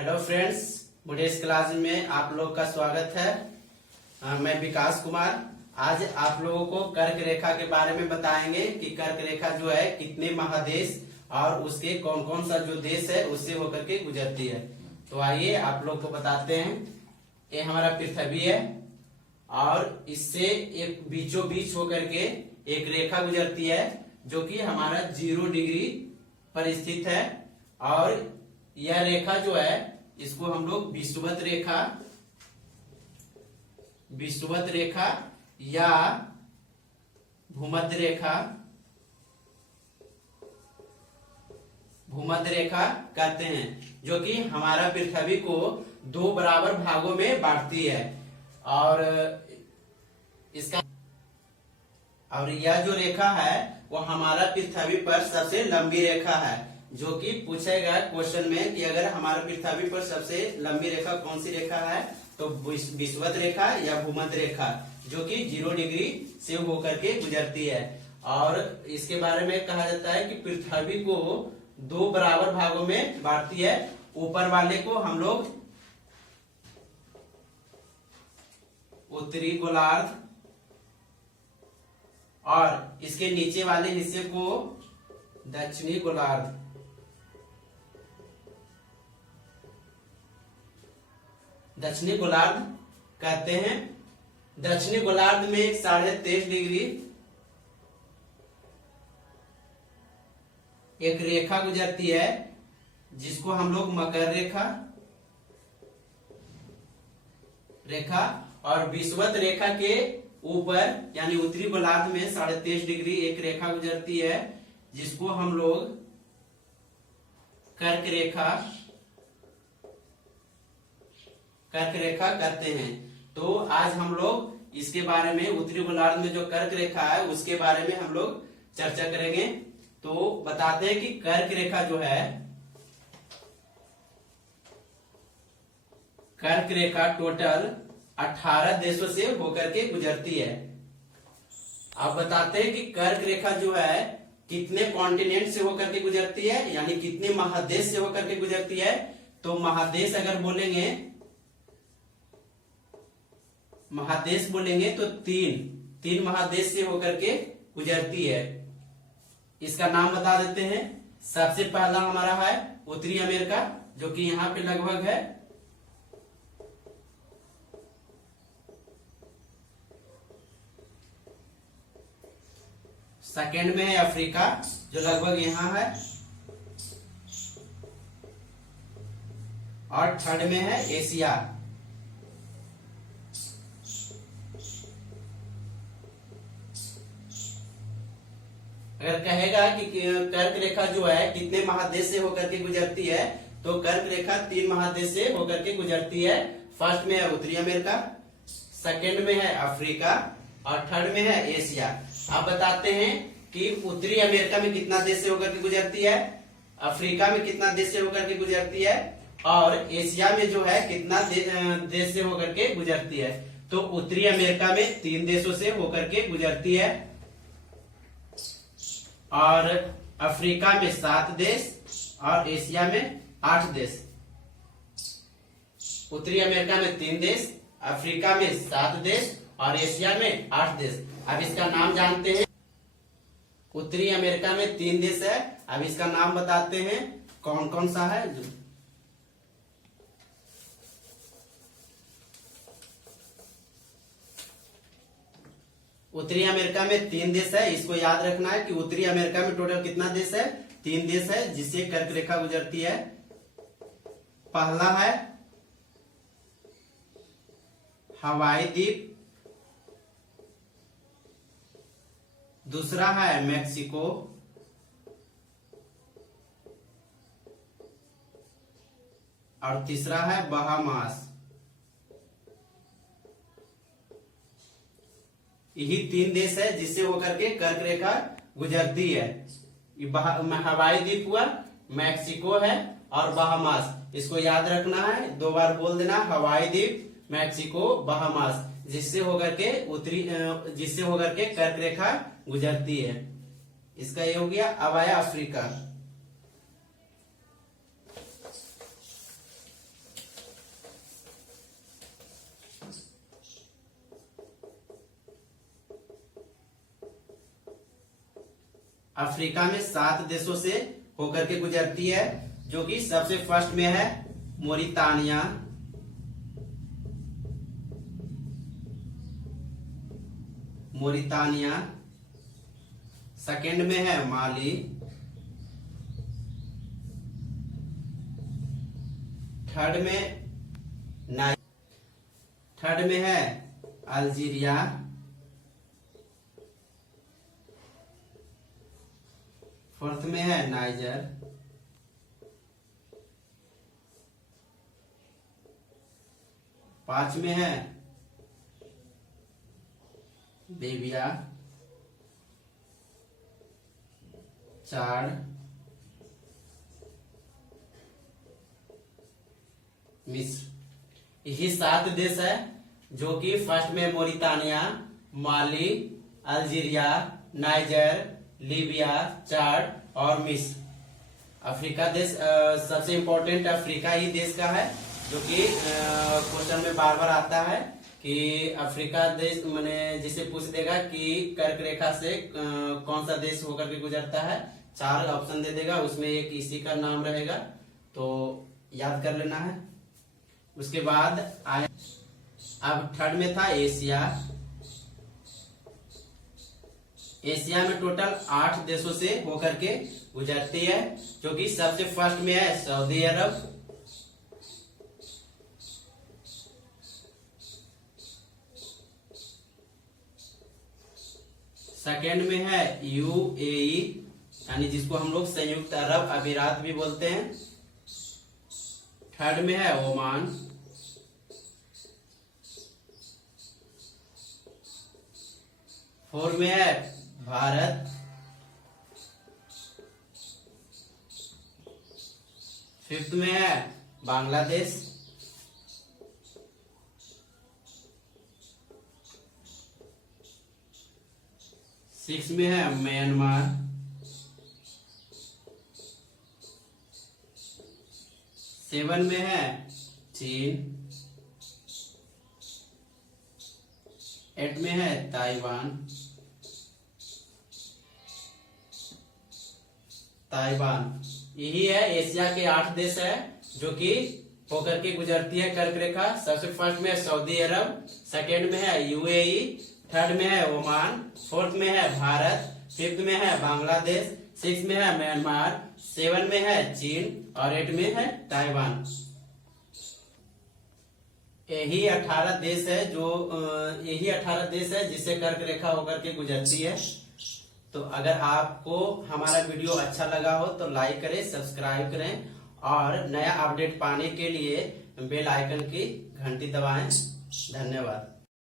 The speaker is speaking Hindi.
हेलो फ्रेंड्स, बुडेस क्लास में आप लोग का स्वागत है। मैं विकास कुमार। आज आप लोगों को कर्क रेखा के बारे में बताएंगे कि कर्क रेखा जो है कितने महादेश और उसके कौन कौन सा जो देश है उससे होकर के गुजरती है। तो आइए आप लोग को बताते हैं। ये हमारा पृथ्वी है और इससे एक बीचों बीच होकर के एक रेखा गुजरती है जो कि हमारा 0 डिग्री पर स्थित है। और यह रेखा जो है इसको हम लोग विषुवत रेखा या भूमध्य रेखा कहते हैं, जो कि हमारा पृथ्वी को 2 बराबर भागों में बांटती है। और यह जो रेखा है वो हमारा पृथ्वी पर सबसे लंबी रेखा है, जो कि पूछेगा क्वेश्चन में कि अगर हमारा पृथ्वी पर सबसे लंबी रेखा कौन सी रेखा है, तो विषुवत रेखा या भूमध्य रेखा, जो कि 0 डिग्री से होकर के गुजरती है। और इसके बारे में कहा जाता है कि पृथ्वी को 2 बराबर भागों में बांटती है। ऊपर वाले को हम लोग उत्तरी गोलार्ध और इसके नीचे वाले हिस्से को दक्षिणी गोलार्ध कहते हैं। दक्षिणी गोलार्ध में 23.5 डिग्री एक रेखा गुजरती है जिसको हम लोग मकर रेखा और विषुवत रेखा के ऊपर यानी उत्तरी गोलार्ध में 23.5 डिग्री एक रेखा गुजरती है जिसको हम लोग कर्क रेखा कहते हैं। तो आज हम लोग इसके बारे में उत्तरी गोलार्ध में जो कर्क रेखा है उसके बारे में हम लोग चर्चा करेंगे। तो बताते हैं कि कर्क रेखा टोटल 18 देशों से होकर के गुजरती है। अब बताते हैं कि कर्क रेखा जो है कितने कॉन्टिनेंट से होकर के गुजरती है, यानी कितने महादेश से होकर के गुजरती है। तो महादेश अगर बोलेंगे तो तीन महादेश से होकर के गुजरती है। इसका नाम बता देते हैं। सबसे पहला हमारा है उत्तरी अमेरिका, जो कि यहाँ पे लगभग है। सेकंड में है अफ्रीका, जो लगभग यहाँ है। और थर्ड में है एशिया। अगर कहेगा कि कर्क रेखा जो है कितने महादेश से होकर के गुजरती है, तो कर्क रेखा 3 महादेश से होकर के गुजरती है। फर्स्ट में है उत्तरी अमेरिका, सेकंड में है अफ्रीका और थर्ड में है एशिया। अब बताते हैं कि उत्तरी अमेरिका में कितना देश से होकर के गुजरती है, अफ्रीका में कितना देश से होकर के गुजरती है और एशिया में जो है कितना देश से होकर के गुजरती है। तो उत्तरी अमेरिका में 3 देशों से होकर के गुजरती है और अफ्रीका में 7 देश और एशिया में 8 देश। उत्तरी अमेरिका में 3 देश, अफ्रीका में 7 देश और एशिया में 8 देश। अब इसका नाम जानते हैं। उत्तरी अमेरिका में 3 देश है। अब इसका नाम बताते हैं कौन कौन सा है। उत्तरी अमेरिका में 3 देश है। इसको याद रखना है कि उत्तरी अमेरिका में टोटल कितना देश है, 3 देश है जिससे कर्क रेखा गुजरती है। पहला है हवाई द्वीप, दूसरा है मैक्सिको और तीसरा है बहामास। यही 3 देश है जिससे होकर के कर्क रेखा गुजरती है। हवाई द्वीप हुआ, मैक्सिको है और बहामास। इसको याद रखना है, 2 बार बोल देना, हवाई द्वीप, मैक्सिको, बहामास, जिससे होकर के कर्क रेखा गुजरती है। इसका ये हो गया। अब आया अफ्रीका। अफ्रीका में 7 देशों से होकर के गुजरती है, जो कि सबसे फर्स्ट में है मोरितानिया, सेकंड में है माली, थर्ड में है अल्जीरिया, फोर्थ में है नाइजर, पांच में है लीबिया, चार मिस्र। यही 7 देश है जो कि फर्स्ट में मोरितानिया, माली, अल्जीरिया, नाइजर, लीबिया, चाड और मिस्र। अफ्रीका देश सबसे इम्पोर्टेंट अफ्रीका ही देश का है, जो कि क्वेश्चन में बार बार आता है कि अफ्रीका देश मैंने जिसे पूछ देगा कि कर्क रेखा से कौन सा देश होकर के गुजरता है, 4 ऑप्शन दे देगा, उसमें एक इसी का नाम रहेगा, तो याद कर लेना है। उसके बाद अब थर्ड में था एशिया। एशिया में टोटल 8 देशों से होकर के गुजरती है, जो कि सबसे फर्स्ट में है सऊदी अरब, सेकेंड में है यूएई, यानी जिसको हम लोग संयुक्त अरब अमीरात भी बोलते हैं, थर्ड में है ओमान, फोर्थ में है भारत, फिफ्थ में है बांग्लादेश, सिक्स में है म्यांमार, सेवन में है चीन, 8 में है ताइवान, यही है एशिया के 8 देश है जो कि होकर के गुजरती है कर्क रेखा। सबसे फर्स्ट में है सऊदी अरब, सेकेंड में है यूएई, थर्ड में है ओमान, फोर्थ में है भारत, फिफ्थ में है बांग्लादेश, सिक्स में है म्यांमार, 7 में है चीन और 8 में है ताइवान। यही 18 देश है जिससे कर्क रेखा होकर के गुजरती है। तो अगर आपको हमारा वीडियो अच्छा लगा हो तो लाइक करें, सब्सक्राइब करें और नया अपडेट पाने के लिए बेल आइकन की घंटी दबाएं। धन्यवाद।